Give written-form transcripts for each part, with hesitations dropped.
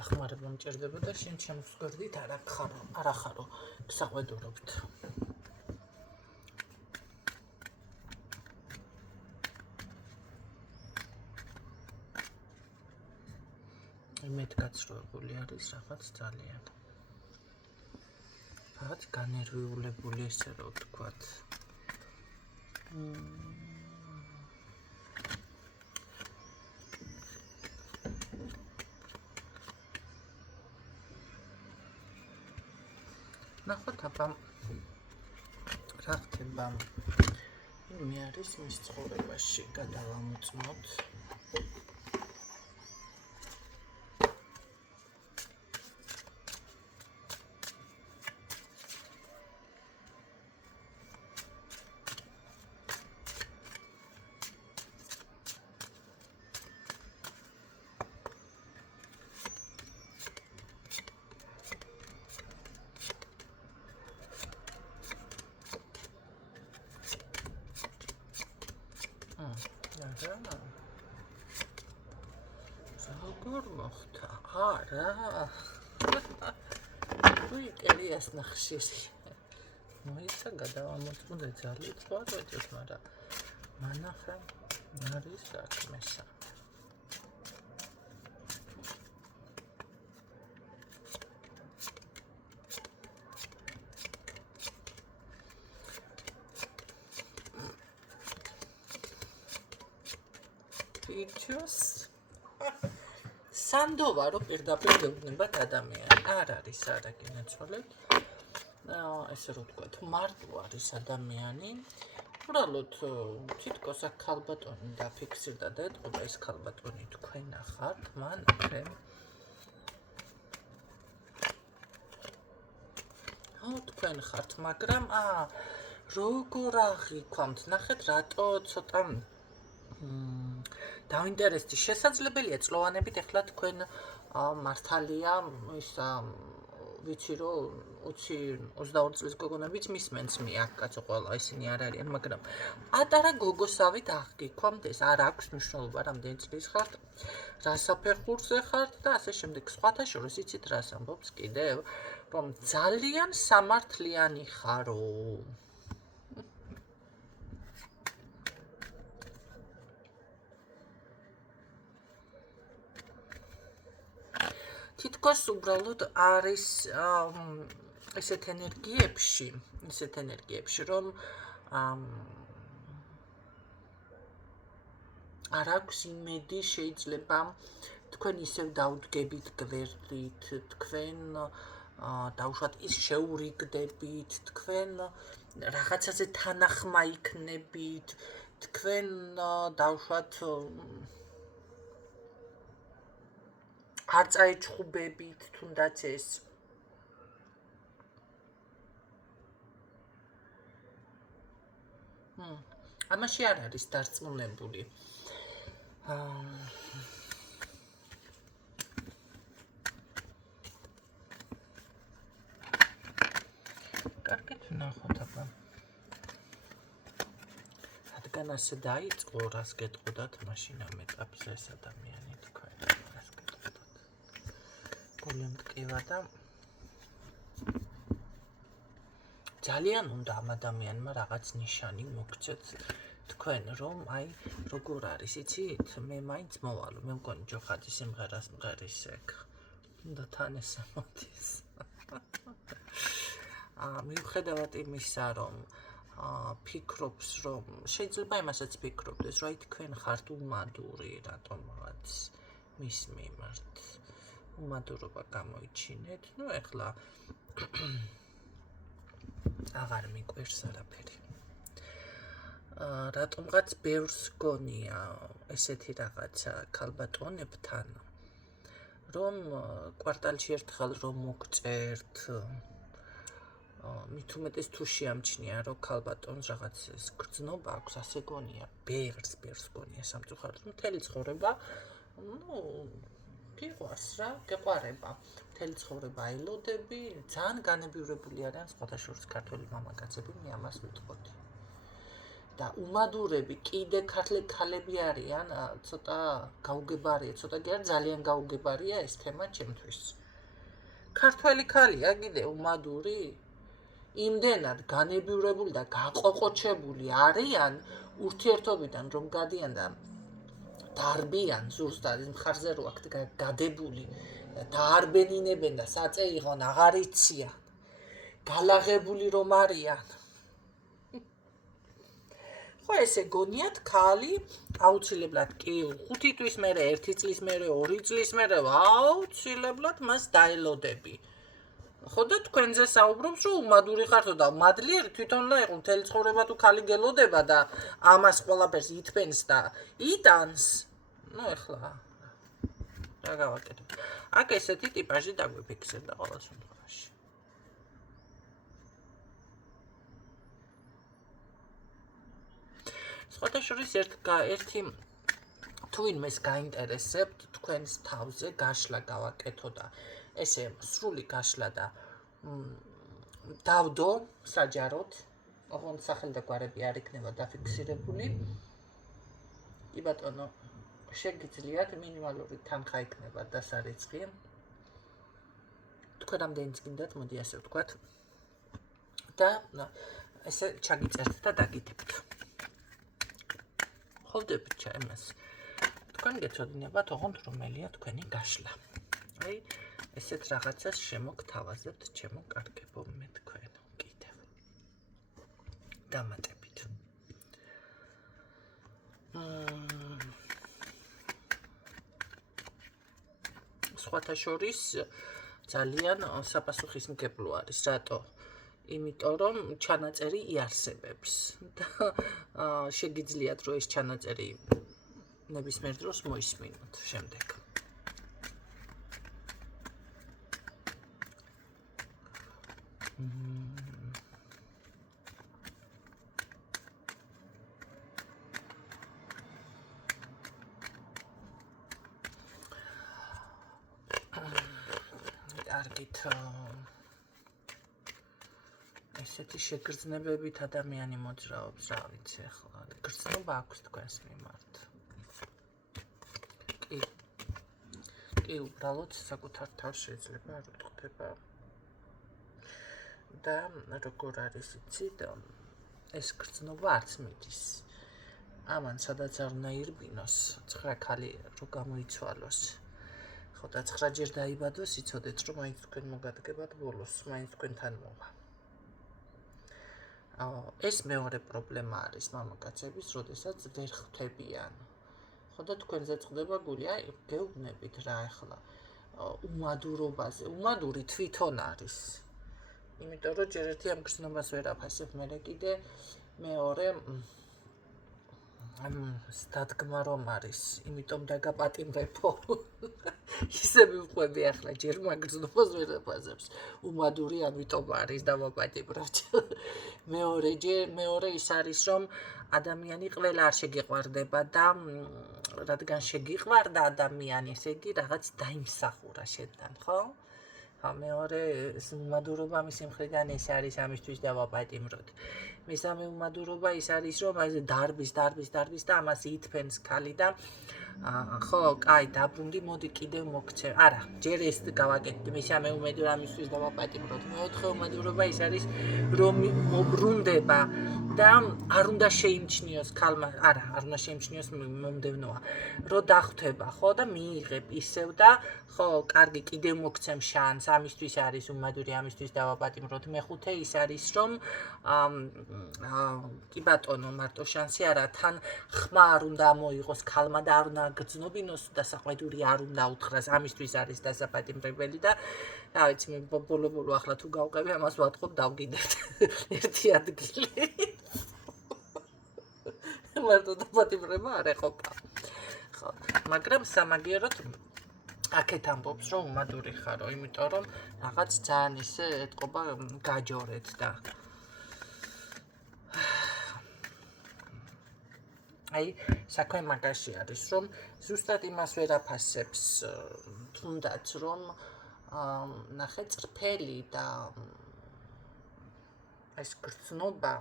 დახმარება მჭირდებოდა შენ ჩემს გვერდით არ ახარო საყვედურობთ. მეტგაცრუებული არის რაღაც ძალიან. რაღაც განერვიულებული ესე რომ ვთქვათ. ნახოთ აბა რა ხდება მე არის მის ცხოვრებაში გადავამოწმოთ როგორ მოხდა? არა. უიკერიას ნახშირი. მოიცა გადავამოწმოთ ძალიან თვალყეთით, მაგრამ მანახე არის საქმესა. სანდოვა რო პირდაპირ გეუბნებათ ადამიანი არ არის არა გინაცვალეთ ესე რო ვთქვათ მარტო არის ადამიანი უბრალოდ თითქოს აქ ქალბატონი დაფიქსირდა და ეთყობა ეს ქალბატონი თქვენ ახართ მან აქ თქვენ ხართ მაგრამ როგორ აღიქვამთ ნახეთ რატო ცოტა დაინტერესდი შესაძლებელია წლოვანებით ეხლა თქვენ მართალია ის ვიცი რომ 20-22 წლის გოგონებიც მისმენს მე აქ კაცო ყველა ისინი არ არიან მაგრამ პატარა გოგოსავით აღგიქვამთ ეს არ აქვს მნიშვნელობა რამდენი წლის ხართ რა საფეხურზე ხართ და ასე შემდეგ სხვათა შორის იცით რას ამბობს კიდევ რომ ძალიან სამართლიანი ხარო თითქოს უბრალოდ არის ესეთ ენერგიებში რომ არ აქვს იმედი შეიძლება თქვენ ისევ დაუდგებით გვერდით თქვენ დაუშვათ ის შეურიგდებით თქვენ რაღაცაზე თანახმა იქნებით თქვენ დაუშვათ არ წაეჩხუბებით თუნდაც ეს ამაში არ არის დარწმუნებული კარგით ვნახოთ აბა რადგან ასე დაიწყო რას გეტყოდათ მაშინ ამ ეტაპზე ეს ადამიანი თქვენ გულემტკივა და ძალიან უნდა ამ ადამიანმა რაღაც ნიშანი მოგცეთ თქვენ რომ აი როგორ არის იცით მე მაინც მოვალო მე მგონი ჯოხაძის სიმღერას მღერის ეგ და თან ესე მოდის მიუხედავად იმისა რომ ფიქრობს რომ შეიძლება იმასაც ფიქრობდეს რომ აი თქვენ ხართ უმადური რატომღაც მის მიმართ უმადურობა გამოიჩინეთ ნუ ეხლა აღარ მიყვარს არაფერი რატომღაც ბევრს გონია ესეთი რაღაცა ქალბატონებთან რომ კვარტალში ერთხელ რომ მოგწერთ მით უმეტეს თუ შეამჩნია რომ ქალბატონს რაღაც ეს გრძნობა აქვს ასე გონია ბევრს გონია სამწუხაროდ მთელი ცხოვრება ნუ გიყვარს რა გეყვარება მთელი ცხოვრება აილოდები ძალიან განებივრებული არიან სხვათა შორის ქართველი მამაკაცები მე ამას ვიტყოდი და უმადურები კიდე ქალები არიან, ცოტა გაუგებარია, ცოტა კი არ ძალიან გაუგებარია ეს თემა ჩემთვის. ქართველი ქალია კიდე უმადური, იმდენად განებივრებული და გაყოყოჩებული არიან ურთიერთობიდან, რომ გადიან და დარბიან ზუსტად ის მხარზე რო აქ გადებული დაარბენინებენ და საწეიღონ აღარ იციან, გალაღებული რომ არიან. ხო ესე გონიათ ქალი აუცილებლად კი 5 თვის მერე 1 წლის მერე 2 წლის მერე აუცილებლად მას დაელოდები. ხო და თქვენზე საუბრობს რომ უმადური ხართო და მადლიერი თვითონ და იყო მთელი ცხოვრება თუ ქალი გელოდება და ამას ყველაფერს ითბენს და იტანს. ნუ ეხლა რა გავაკეთებ. აქ ესეთი ტიპაჟი დაგვიფიქსირდა ყველა შემთხვევაში. სხვადასხვის ერთი თუ ვინმეს გაინტერესებთ თქვენს თავზე გაშლა გავაკეთო და ესე სრული გაშლა და დავდო საჯაროდ, ოღონდ სახელი და გვარები არ იქნება დაფიქსირებული. კი ბატონო, შეგიძლიათ მინიმალური თანხა იქნება დასარიცხი. თქვენ რამდენიც გინდათ, მოდი ასე ვთქვათ. და ესე ჩაგიწერთ და დაგიდებთ. ხოვდებით ჩაემას. თქვენ გეცოდინებათ, ოღონდ რომელია თქვენი გაშლა. აი, ესეთ რაღაცას შემოგთავაზებთ, ჩემო კარგებო, მე თქვენ კიდევ. დამატებით. სხვათა შორის ძალიან საპასუხისმგებლო არის, რატო? იმიტომ რომ ჩანაწერი იარსებებს და შეგიძლიათ რომ ეს ჩანაწერი ნებისმიერ დროს მოისმინოთ შემდეგ. კარგით. ესეთი შეგრძნებებით ადამიანი მოძრაობს, რა ვიცი ახლა. გრძნობა აქვს თქვენს მიმართ. კი, უბრალოდ საკუთარ თავს შეიძლება არ უთხრება. და როგორ არის იცით, ეს გრძნობა არც მიდის. ამან სადაც არ უნდა ირბინოს, 9 ქალი რო გამოიცვალოს. ხო და 9 ჯერ დაიბადოს, იცოდეთ რომ მაინც თქვენ მოგადგებათ ბოლოს, მაინც თქვენთან მოვა. ეს მეორე პრობლემა არის მამაკაცების, როდესაც ვერ ხვდებიან. ხო და თქვენზე წყდება გული, აი გეუბნებით რა ახლა უმადურობაზე. უმადური თვითონ არის. იმიტომ რომ ჯერ ერთი ამ გრძნობას ვერ აფასებ, მე კიდე მეორე დადგმა რომ არის, იმიტომ დაგაპატიმრებო. ისე მივყვები ახლა, ჯერ მაგრძნობას ვერ აფასებს. უმადური ამიტომ არის დავაპატიმროთ. მეორე ის არის, რომ ადამიანი ყველა არ შეგიყვარდება და რადგან შეგიყვარდა ადამიანი, ესე იგი რაღაც დაიმსახურა შენთან, ხო? მეორე უმადურობა მისი მხრიდან ეს არის ამისთვის დავაპატიმროთ. მესამე უმადურობა ის არის, რომ აი დარბის და ამას ითფენს ქალი და ხო, კაი, დაბრუნდი, მოდი კიდევ მოგცე. არა, ჯერ ეს გავაკეთე, მესამე უმადურობა ამისთვის დავაპატიმროთ. მეოთხე უმადურობა ის არის, რომ მობრუნდება და არ უნდა შეიმჩნიოს ქალმა, არა, არ უნდა შეიმჩნიოს მომდევნოა, რომ დახვდება, ხო და მიიღებ ისევ და ხო, კარგი, კიდევ მოგცემ შანსს, ამისთვის არის უმადური, ამისთვის დავაპატიმროთ. მეხუთე ის არის, რომ კი ბატონო, მარტო შანსი არა, თან ხმა არ უნდა მოიღოს ქალმა და არ უნდა გრძნობინოს და საყვედური არ უნდა უთხრას, ამისთვის არის დასაპატიმრებელი და რა ვიცი, მე ბოლო ახლა თუ გავყევი, ამას ვატყობ დავგიდეთ ერთი ადგილი. მარტო დაპატიმრება არ ეყოფა. ხო, მაგრამ სამაგიეროდ აქეთ ამბობს, რომ უმადური ხარო, იმიტომ რომ რაღაც ძალიან ისე ეთყობა გაჯორეთ და აი, საქმე მაგაში არის, რომ ზუსტად იმას ვერ აფასებს, თუნდაც რომ ნახე წრფელი და ეს გრძნობა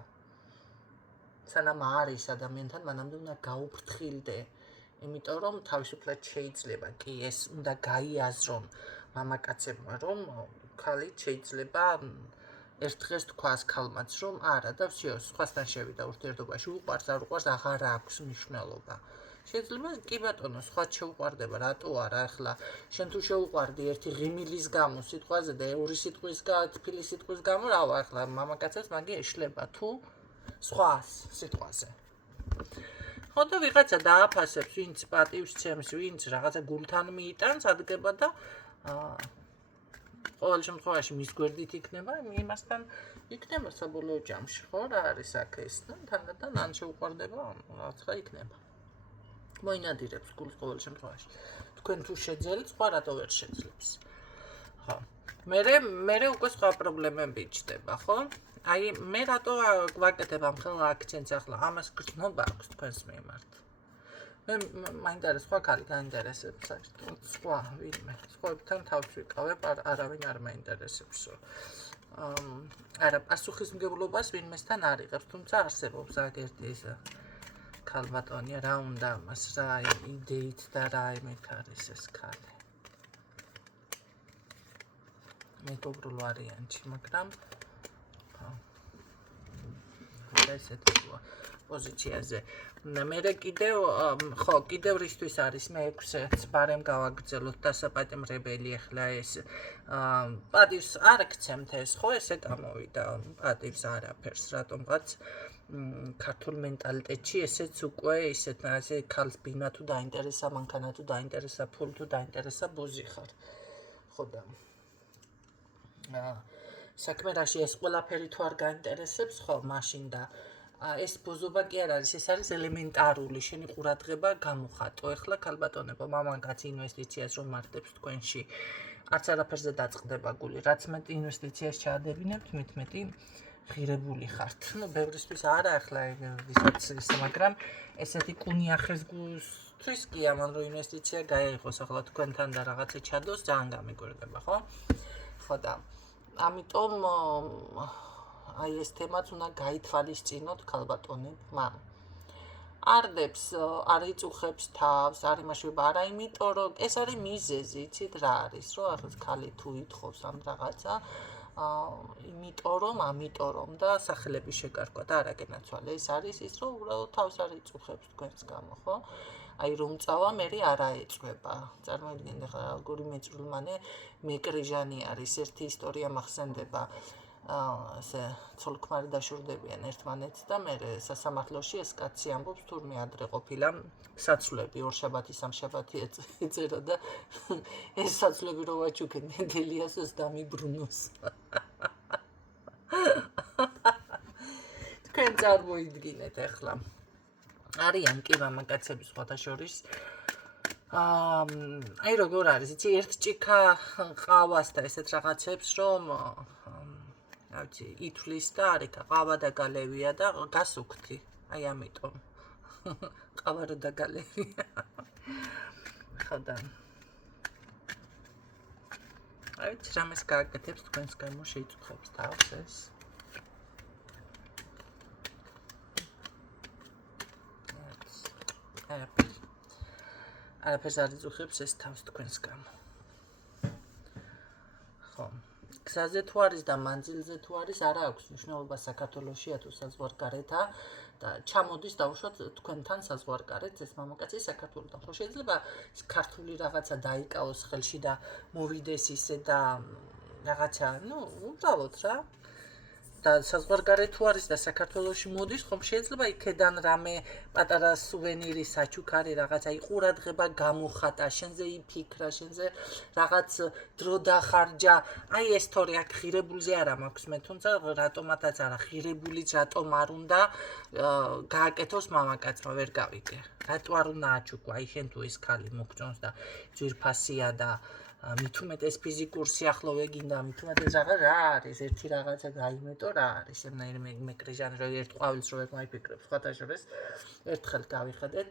სანამ არის ადამიანთან მანამდე უნდა გაუფრთხილდე იმიტომ რომ თავისუფლად შეიძლება კი ეს უნდა გაიაზრონ მამაკაცებმა რომ ქალი შეიძლება ერთ დღეს თქვას ქალმაც რომ არა და всё სხვასთან შევიდა ურთიერთობაში უყვარს არ უყვარს აღარ აქვს მნიშვნელობა შეიძლება კი ბატონო სხვა შეუყვარდება რატო არა ახლა შენ თუ შეუყვარდი ერთი ღიმილის გამო სიტყვაზე და ორი სიტყვის თბილი სიტყვის გამო რავა ახლა მამაკაცებს მაგი ეშლება თუ სხვას სიტყვაზე ხო და ვიღაცა დააფასებს ვინც პატივს ცემს ვინც რაღაცა გულთან მიიტანს ადგება და ყოველ შემთხვევაში მის გვერდით იქნება იმასთან იქნება საბოლოო ჯამში ხო რა არის აქ ეს და თანდათან ან შეუყვარდება რაღაცა იქნება მოინადირებს გულს ყოველ შემთხვევაში თქვენ თუ შეძელთ სხვა რატო ვერ შეძლებს ხო მე უკვე სხვა პრობლემები ჩდება ხო აი მე რატო გვაკეთებ ამ ხელა აქცენტს ახლა ამას გრძნობა აქვს თქვენს მიმართ მე მაინტერესებს სხვა ქალი გაინტერესებს საერთოდ სხვა ვინმე სხვებთან თავს ვიკავებ არავინ არ მაინტერესებსო არა პასუხისმგებლობას ვინმესთან არ იღებს თუმცა არსებობს აქ ერთი ეს ქალბატონია რა უნდა მას რა იდეით და რა იმით არის ეს ქალი მეგობრულ ვარიანტში მაგრამ ესეთი პოზიციაზე მე კიდევ რისთვის არის მე-6-ს ბარემ გავაგრძელოთ დასაპატიმრებელი ახლა ეს პატივს არ გცემთ ეს ხო ესე გამოვიდა პატივს არაფერს რატომღაც ქართულ მენტალიტეტში ესეც უკვე ისეთ ასე ქალს ბინა თუ დაინტერესა მანქანა თუ დაინტერესა ფული თუ დაინტერესა ბუზი ხარ ხო და საქმე რაში ეს ყველაფერი თუ არ გაინტერესებს ხო მაშინ და ეს ბოზობა კი არ არის ეს არის ელემენტარული შენი ყურადღება გამოხატო ეხლა ქალბატონებო მამაკაც ინვესტიციას რომ მართებს თქვენში არც არაფერზე დაწყდება გული რაც მეტი ინვესტიციას ჩაადებინებთ მეტი ღირებული ხართ ნუ ბევრისთვის არა ახლა ვისაც ისე მაგრამ ესეთი კუნი ახეს გულისთვის კი ამან რომ ინვესტიცია გაეღოს ახლა თქვენთან და რაღაცა ჩადოს ძალიან გამიგვირდება ხო და ამიტომ აი ეს თემაც უნდა გაითვალისწინოთ ქალბატონებმა არდებს არ იწუხებს თავს არ იმაშובה არა იმიტომ რომ ეს არის მიზეზი იცით რა არის რომ ახლა ქალი თუ ითხოვს ამ რაღაცა ამიტომ რომ და სახელების შეკარგვა და არაგენაცვალე ეს არის ის რომ უბრალოდ თავს არ იწუხებს თქვენს გამო ხო აი რომ წავა მე არა ეწובה წარმოიდგინეთ ახლა როგორი მეწრულმანე მეკრიჟანი არის ერთი ისტორია მახსენდება ასე ცოლ-ქმარი დაშორდებიან ერთმანეთს და მე სასამართლოში ეს კაცი ამბობს თურმე ადრე ყოფილა საცვლები ორშაბათი სამშაბათი ეწერა და ეს საცვლები რო ვაჩუქეთ ნედელიასოს დამიბრუნოს თქვენ წარმოიდგინეთ ახლა არიან კი მამაკაცები სხვათა შორის აი როგორ არის იცი ერთ ჭიქა ყავას და ესეთ რაღაცებს რომ ავთი ითვლის და არიქა ყავა და გალევია და გასუქთი აი ამიტომ ყავა და გალევია ხოდა აი რამეს გააკეთებს თქვენს გამო შეიწუხებს თავს ეს არაფერს არ იწუხებს ეს თავს თქვენს გამო ხო გზაზე თუ არის და მანძილზე თუ არის არა აქვს მნიშვნელობა საქართველოშია თუ საზღვარგარეთა და ჩამოდის დავუშვათ თქვენთან საზღვარგარეთ ეს მამაკაცი საქართველოდან ხო შეიძლება ქართული რაღაცა დაიკავოს ხელში და მოვიდეს ისე და რაღაცა ნუ უბრალოდ რა და საზღვარგარეთ თუ არის და საქართველოში მოდის ხომ შეიძლება იქედან რამე პატარა სუვენირი საჩუქარი რაღაცა იყურადღება გამოხატა შენზე იფიქრა შენზე რაღაც დრო დახარჯა აი ეს თორე აქ ღირებულზე არა მაქვს მე თუმცა რატომათაც არა ღირებულიც რატომ არ უნდა გააკეთოს მამაკაცმა ვერ გავიგე რატო არ უნდა აჩუქვა აი შენ თუ ეს ქალი მოგწონს და ძვირფასია და მით უმეტეს ფიზიკურ სიახლოვე გინდა მით უმეტეს რა არის ერთი რაღაცა გაიმეტო რა არის შემნაირი მეკრიჟანი რომ ერთ ყვავილს რო ვერ მაიფიქრებს სხვათა შორის ერთხელ გავიხედეთ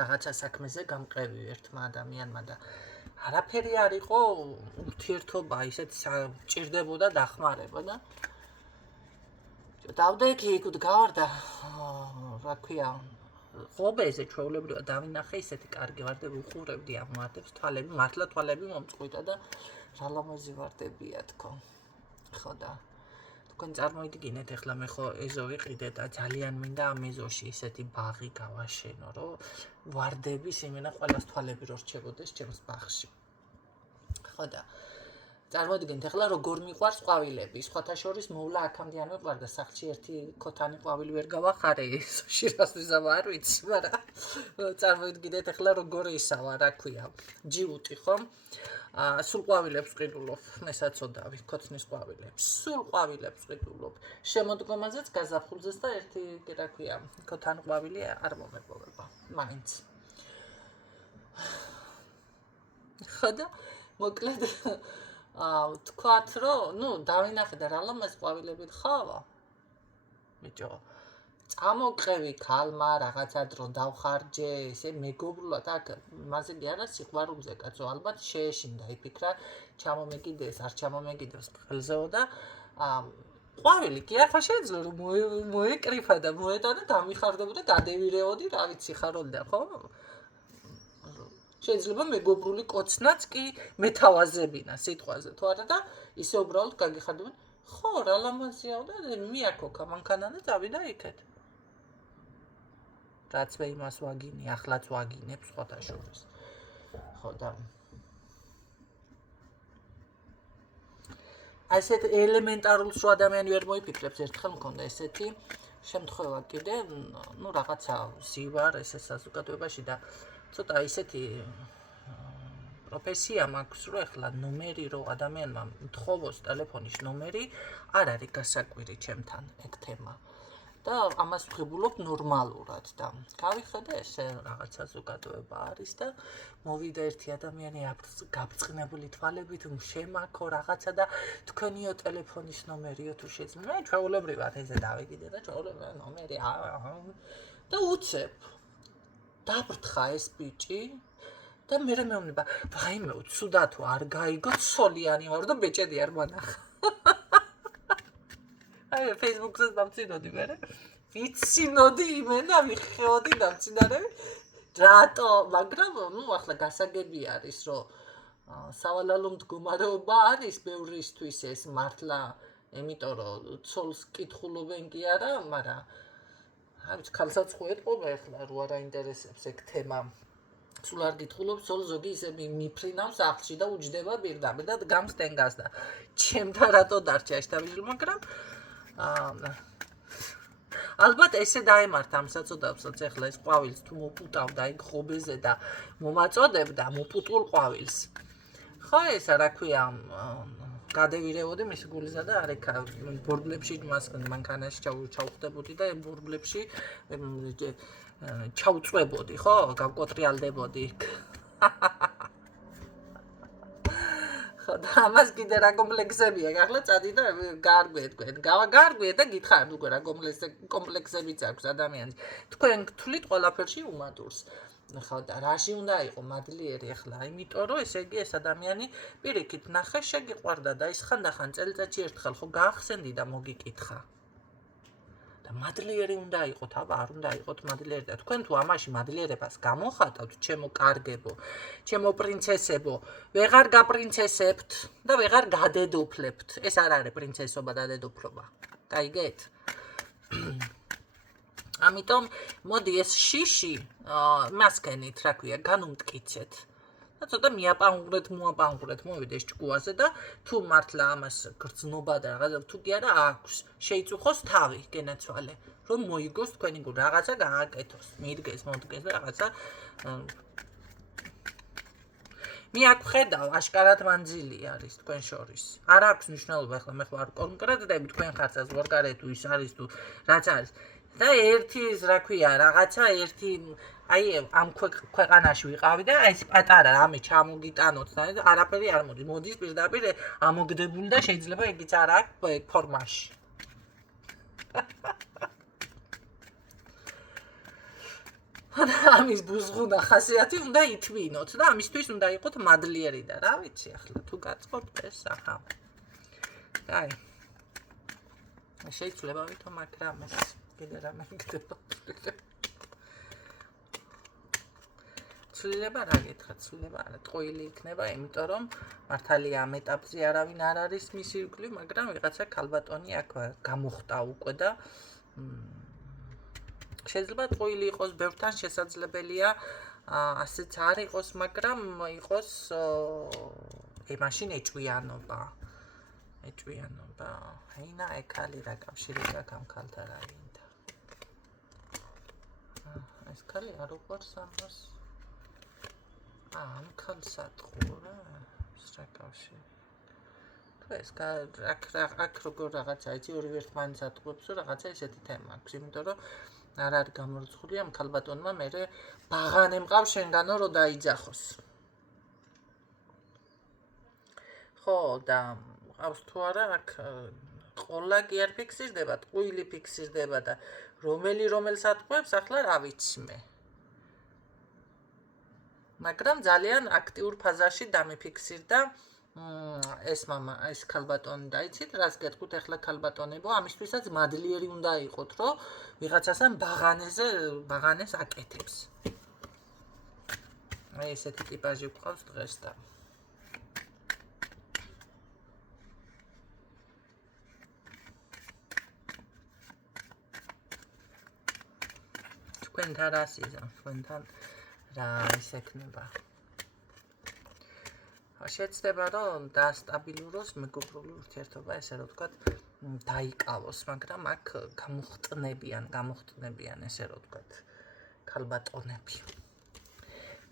რაღაცა საქმეზე გამყევი ერთმა ადამიანმა და არაფერი არ იყო ურთიერთობა ისეთ ჭირდებოდა დახმარება და დავდექი იქ გავარდა რა ქვია ღობეზე ჩვეულებრივად დავინახე ისეთი კარგი ვარდები უყურებდი ამ ვარდებს თვალები მართლა თვალები მომწყვიტა და რა ლამაზი ვარდებია თქო ხო და თქვენ წარმოიდგინეთ ეხლა მე ხო ეზო ვიყიდე და ძალიან მინდა ამ ეზოში ისეთი ბაღი გავაშენო რომ ვარდების იმენა ყველას თვალები რო რჩებოდეს ჩემს ბაღში ხო და წარმოიდგინეთ ეხლა როგორ მიყვარს ყვავილები სხვათა შორის მოვლა აქამდე არ მიყვარდა სახლში ერთი ქოთანი ყვავილი ვერ გავახარე ეზოში რასთვისაც არ ვიცი მაგრამ წარმოიდგინეთ ეხლა როგორ ისავა რა ქვია ჯიუტი ხო სულ ყვავილებს ყიდულობ მე საწოდავი ქოთნის ყვავილებს სულ ყვავილებს ყიდულობ შემოდგომაზეც გაზაფხულზეც და ერთი რა ქვია ქოთანი ყვავილი არ მომეპოვება მაინც ხო და მოკლედ თქვათ რომ ნუ დავინახე და რა ლამაზ ყვავილები ხავა ბიჭო წამოყევი ქალმა რაღაცა დრო დავხარჯე ესე მეგობრულად აქ მასე კი არა სიყვარულზე კაცო ალბათ შეეშინდა იფიქრა ჩამომეკიდეს არ ჩამომეკიდებს ხელზეო და ყვავილი კი ახლა შეიძლება რომ მოეკრიფა და მოეტანა გამიხარდებოდა გადევირეოდი რა ვიცი ხარობდა ხო შეიძლება მეგობრული კოცნაც კი მეთავაზებინა სიტყვაზე თუ არა და ისე უბრალოდ გაგიხარდებიან ხო რა ლამაზია და მიაკოქა მანქანა და წავიდა იქეთ რაც მე იმას ვაგინი ახლაც ვაგინებ სხვათა შორის ხო და ასეთ ელემენტარულს რო ადამიანი ვერ მოიფიქრებს ერთხელ მქონდა ესეთი შემთხვევა კიდე ნუ რაღაცა ზივარ ესე საზოგადოებაში და ცოტა ისეთი პროფესია მაქვს რომ ეხლა ნომერი რო ადამიანმა მთხოვოს ტელეფონის ნომერი არ არის გასაკვირი ჩემთან ეგ თემა და ამას ვღებულობ ნორმალურად და გავიხედე ესე რაღაც საზოგადოება არის და მოვიდა ერთი ადამიანი გაბწყნებული თვალებით შემაქო რაღაცა და თქვენიო ტელეფონის ნომერიო თუ შეიძლება მე ჩვეულებრივად ესე დავიკიდე და ჩვეულებრივად ნომერი და უცებ დაბრთხა ეს ბიჭი და მე მეუბნება ვაიმე ცუდა თუ არ გაიგო სოლიანი ვარ და ბეჭედი არ მანახა აი Facebook-ზე დავწინოდი მე ვიცინოდი იმენა ვიხეოდი დამცინარები რატო მაგრამ ნუ ახლა გასაგები არის რომ სავალალო მდგომარეობა არის ბევრისთვის ეს მართლა იმიტომ რომ ცოლს კითხულობენ კი არა მაგრამ აი ქალსაც ხო ეთყობა ახლა რო არ აინტერესებს ეგ თემა სულ არ გითხულობს ცოლ ზოგი ისე მიფრინავს სახლში და უჯდება პირდაპირ და გამსტენგას და ჩემთან რატო დარჩა შტაბილი მაგრამ ალბათ ესე დაემართა ამ საწოდავსაც ახლა ეს ყვავილს თუ მოპუტავდა იქ ღობეზე და მომაწოდებდა მოპუტულ ყვავილს ხო ესა რა ქვია გადევირეოდი მის გულისა და არიქა ბორბლებში მანქანაში ჩავხვდებოდი და იმ ბორბლებში ჩავწვებოდი ხო გავკოტრიალდებოდი ხო და ამას კიდე რა კომპლექსებია ახლა წადი და გაარგვიეთ თქვენ გავაგარგვიეთ და გითხარით უკვე რა კომპლექსებიც აქვს ადამიანს თქვენ გთვლით ყველაფერში უმატურს ხო და რაში უნდა იყო მადლიერი ახლა იმიტომ რომ ესე იგი ეს ადამიანი პირიქით ნახე შეგიყვარდა და ის ხანდახან წელიწადში ერთხელ ხო გაახსენდი და მოგიკითხა და მადლიერი უნდა იყოთ აბა არ უნდა იყოთ მადლიერი და თქვენ თუ ამაში მადლიერებას გამოხატავთ ჩემო კარგებო ჩემო პრინცესებო ვეღარ გაპრინცესებთ და ვეღარ გადედოფლებთ ეს არ არის პრინცესობა და დედოფლობა გაიგეთ ამიტომ მოდი ეს შიში მასკენით რა ქვია განუმტკიცეთ და ცოტა მიაპანგურეთ მოაპანგურეთ მოვიდეს ჭკუაზე და თუ მართლა ამას გრძნობა და რაღაცა თუ კი არა აქვს შეიწუხოს თავი გენაცვალე რომ მოიგოს თქვენი გულ რაღაცა გააკეთოს მიდგეს მოდგეს და რაღაცა მე აქ ხედავ აშკარად მანძილი არის თქვენ შორის არ აქვს მნიშვნელობა ახლა მე ხარ კონკრეტები თქვენ ხართ ზღვარგარეთ თუ ის არის თუ რაც არის და ერთი ის რა ქვია რაღაცა ერთი აი ამ ქვეყანაში ვიყავი და აი ეს პატარა რამე ჩამოგიტანოთ და არაფერი არ მოდის მოდის პირდაპირ ამოგდებული და შეიძლება ეგიც არ აქვს ფორმაში ამის ბუზღუნა ხასიათი უნდა ითვინოთ და ამისთვის უნდა იყოთ მადლიერი და რა ვიცი ახლა თუ გაწყობთ ეს ახლა აი შეიძლება ვითომ აქ რამეს კიდე რამე იქნება. ცვლილება რა გითხრათ, ცვლილება არა, ტყუილი იქნება, იმიტომ რომ მართალია ამ ეტაპზე არავინ არ არის მის ირგვლივ, მაგრამ ვიღაცა ქალბატონი აქ გამოხტა უკვე და შეიძლება ტყუილი იყოს, ბევრთან შესაძლებელია ასეც არ იყოს, მაგრამ იყოს მაშინ ეჭვიანობა. ენა ეკალი რა კავშირი გაქვს ამ ქალთან რაინდა. ეს ქალი არ უყვარს ამას. ამ ქალს ატყუო რა, ის რა კავშირი. ეს აქ როგორ რაღაცა იცი ორივე ერთმანეთს ატყუებს, რომ რაღაცა ესეთი თემა აქვს, იმიტომ რომ არ არის გამორიცხული ამ ქალბატონმა მერე ბაღანი მყავს შენგანო რომ დაიძახოს. ხო და ყავს თუ არა აქ ყოლა კი არ ფიქსირდება, ტყუილი ფიქსირდება და რომელს ატყუებს ახლა რა ვიცი მე. მაგრამ ძალიან აქტიურ ფაზაში დამიფიქსირდა ეს ქალბატონი და იცით რას გეტყვით ახლა ქალბატონებო, ამისთვისაც მადლიერი უნდა იყოთ, რომ ვიღაცასთან ბაღანეს აკეთებს. აი ესეთი ტიპაჟი გვყავს დღეს და თქვენთან რა სიზა, თქვენთან რა ისექნება. შეცდება რომ დაასტაბილუროს მეგობრული ურთიერთობა, ესე რომ ვთქვათ, დაიკავოს, მაგრამ აქ გამოხტნებიან ესე რომ ვთქვათ, ქალბატონები.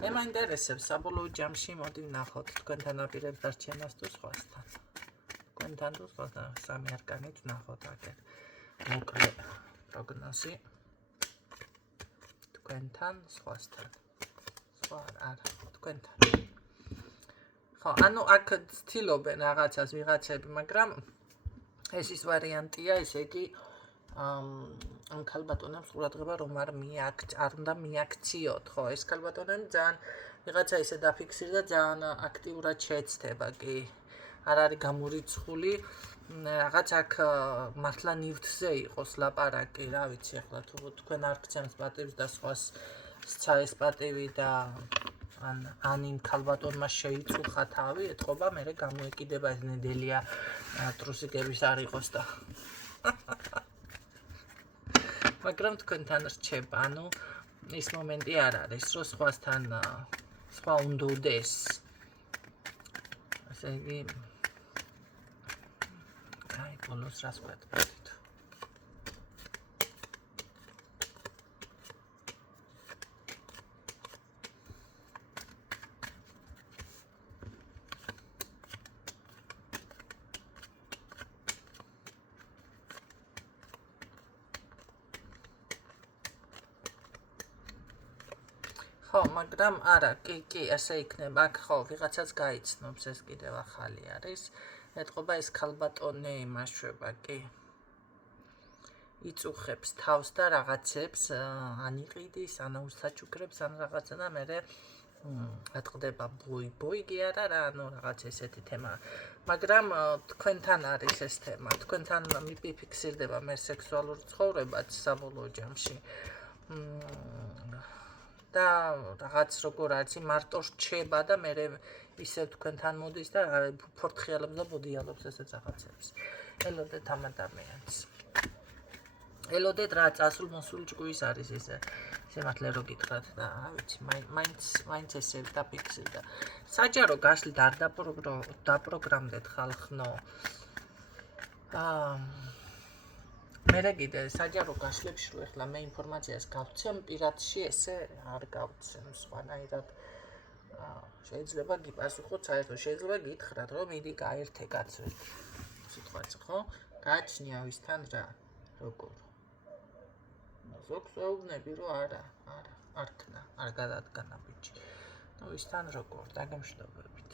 მე მაინტერესებს საბოლოო ჯამში მოდი ვნახოთ თქვენთან აპირებს დარჩენას თუ სხვასთან. თქვენთან თუ სხვასთან სამი არკანით ვნახოთ აქ. მოკლე პროგნოზი. თქვენთან სხვასთან. სხვა არა, თქვენთან. ხო, ანუ აქ ცდილობენ რაღაცას ვიღაცები, მაგრამ ეს ის ვარიანტია, ესე იგი ამ ქალბატონებს ყურადღება რომ არ უნდა მიაქციოთ, ხო, ეს ქალბატონები ძალიან ვიღაცა ისე დაფიქსირდა, ძალიან აქტიურად შეეცდება კი. არ არის გამორიცხული, რაღაც აქ მართლა ნივთზე იყოს ლაპარაკი, რა ვიცი, ახლა თუ თქვენ არ გცემს პატივს და სხვას სცა ეს პატივი და ან იმ ქალბატონმა შეიწუხა თავი, ეთყობა მერე გამოეკიდება ეს ნედელია ტრუსიკების არ იყოს და მაგრამ თქვენთან რჩება, ანუ ის მომენტი არ არის, რომ სხვასთან სხვა უნდოდეს. ესე იგი აი ბოლოს რას გვეტყვით. ხო, მაგრამ არა, კი, ასე იქნება, აქ ხო, ვიღაცაც გაიცნობს, ეს კიდევ ახალი არის. ეთყობა ეს ქალბატონი იმაშვება, კი. იწუხებს თავს და რაღაცებს, ან იყიდის, ან უსაჩუქრებს, ან რაღაცა და მერე ატყდება ბოი კი არა რა, ანუ რაღაც ესეთი თემა. მაგრამ თქვენთან არის ეს თემა, თქვენთან მიფიქსირდება მე სექსუალურ ცხოვრებაც საბოლოო ჯამში. და რაღაც როგორ არის მარტო რჩება და მე ისევ თქვენთან მოდის და ფორთხიალებს და ბოდიალობს ესეც რაღაცებს. ელოდეთ ამ ადამიანს. ელოდეთ რა წასულ-მოსულ ჭკუის არის ესე მართლა რო გითხრათ და რა ვიცი, მაინც ესე დაფიქსირდა. საჯარო გაშლით არ დაპროგრამდეთ ხალხნო. მერე კიდე საჯარო გაშლებში რო ეხლა მე ინფორმაციას გავცემ პირადში ესე არ გავცემ სხვანაირად შეიძლება გიპასუხოთ საერთოდ შეიძლება გითხრათ რომ მიდი გაერთე კაცო სიტყვაც ხო გაჩნია ვისთან რა როგორ ზოგს ვეუბნები რომ არა არ ქნა არ გადადგანა ბიჭი ნუ ვისთან როგორ დაგემშვიდობებით